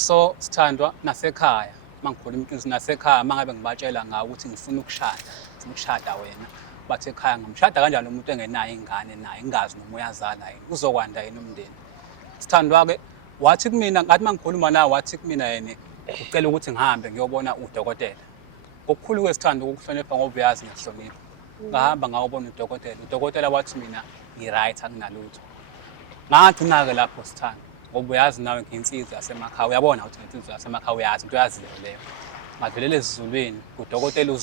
So Sithandwa nasekhaya mangikhuluma iqiniso nasekhaya mangabe ngibatshela ngawo ukuthi ngifuna ukushada wena bathe ekhaya ngimshada kanjani umuntu engenayo ingane naye ngingazi noma uyazala yini uzokwanda yini umndeni. Sithandwa ke wathi kumina ngathi mangikhuluma nawe wathi kumina yena ucela ukuthi ngihambe ngiyobona udokotela. Ngokukhulu kwesithando ukuhlonipha ngoba uyazi ngiyahlonipha. Ngahamba ngawubona udokotela wathi mina ngi-right akunalutho. Ngagcina ke lapho Sithando ngoba uyazi nawe ngiyinsiza yasemakhaya uyabona ukuthi ngiyinsiza yasemakhaya uyazi into yaziyo leyo. Ngadlulela ezizulwini kudokotela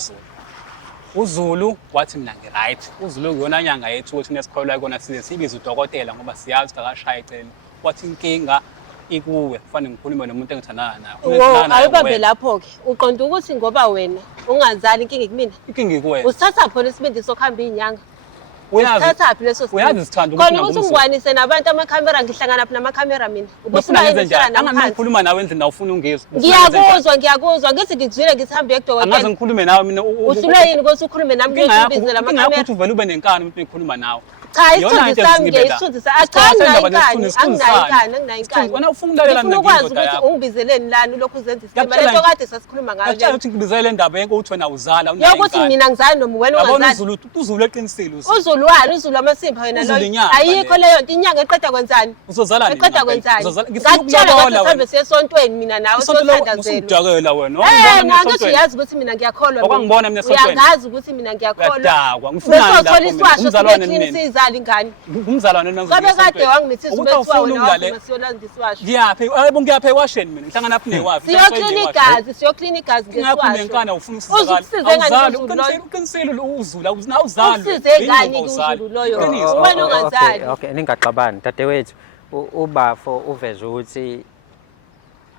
uZulu wathi mina ngi-right. uZulu kuyona nyanga yethu ukuthi nesikholwa kona size sibize udokotela ngoba siyazi ukuthi akashaya eceleni. Wathi inkinga ikuwe kufanele ngikhulume nomuntu engithandana naye. Ayibambe lapho ke uqonda ukuthi ngoba wena ungazali inkinga kumina. Inkinga ikuwena. Usithatha phela isibindi sokuhamba izinyanga. Uyazi leso uyazi Sithando khona ukuthi ungwanisene nabantu amakhamera ngihlangana phi namakhamera mina. Angikhuluma nawe endlini awufuna ungizwe. Ngiyakuzwa ngithi ngikuzwile ngithambe ekudokotela. Angaze ngikhulume nawe mina usula yini ukuthi ukhulume nami ngizobizela amakhamera. Ngiyakho uvela ube nenkani umuntu ekhuluma nawe. Cha isithunzi sami ngisithunzisa anginayo inkani. Wena ufuna ukulalela mina ngikwazi ukuthi ungibizeleni lani ulokhu uzenza isithemba lento kade sasikhuluma ngayo. Ngiyacela ukuthi ngibizele indaba yenko uthi wena uzala yokuthi mina ngizali noma wena ungazali. uZulu eqinisile uZulu wani uZulu amasimba wena loyo ayikho leyo nto inyanga eqeda kwenzani uzozala nini eqeda kwenzani ngifuna ukuthi sihambe siye esontweni mina nawe sothandazela usudakela wena ngithi uyazi ukuthi mina ngiyakholwa okwangibona mina esontweni uyangazi ukuthi mina ngiyakholwa yadakwa ngifuna umzalwane sizali ngani umzalwane nami ngabe kade wangimithisa ubethiwa wena siyolandiswasho ngiyaphi yebo ngiyaphi ewasheni mina ngihlangana naphi newafi siyoklini igazi ngiyaphi nenkana ufuna usizakala uqinisile uZulu awuzali usize ngani uZulu loyo wena ungazali. Okay ningaxabani dadewethu ubafo uveze ukuthi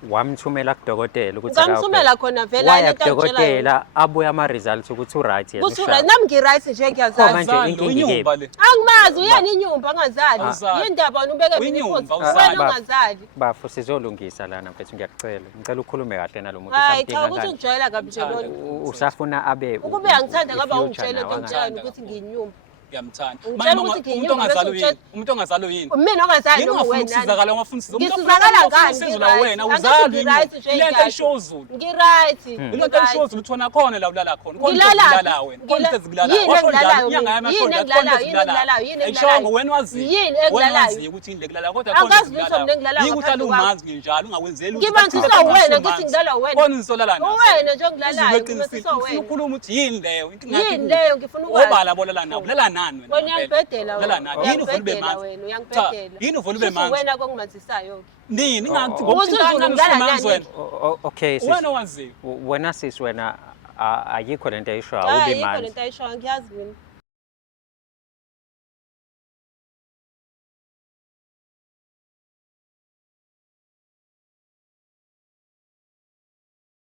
wamthumela kudokotela ukuthi ngamthumela khona vele waya kudokotela abuya ama results ukuthi uright yena uSura nami ngi-right nje ngiyazali manje inkinga angimazi uyani inyumba angazali yindaba ubeke wena ungazali bafo sizolungisa lana mfethu ngiyacela ngicela ukhulume kahle nalomuntu hayi cha ukuthi ukujwayela kabi nje lona usafuna abe ukube angithanda kaba ungitshela into ngitshela ukuthi ngiyinyumba ngiyamthanda umuntu ongazalo yini mina ongazali noma wena usizakala ngafundisa ngisizakala ngani wena uzali lento eShozulu ngi-right lento eShozulu uthona khona la ulala khona khona wena khona ezigilala inyanga yamasonto ayishongo wena waziyo ukuthi yini lekulala kodwa khona yikuhlala umanzi nginjalo ungawenzeli ngibanjiswa wena ngithi ngilala wena khona nisolala wena nje ngilalayo ukhuluma ukuthi yini leyo yini leyo ngifuna ukwazi obala bolala nawo lala nani wena uyangibhedela wena yini uvula ube manzi wena uyangibhedela yini uvula ube manzi wena kongimanzisayo nini ngathi ngokuthi wena okay wena waziyo wena sis wena ayikho lento ayisho awubi manzi ayikho lento ayisho ngiyazi mina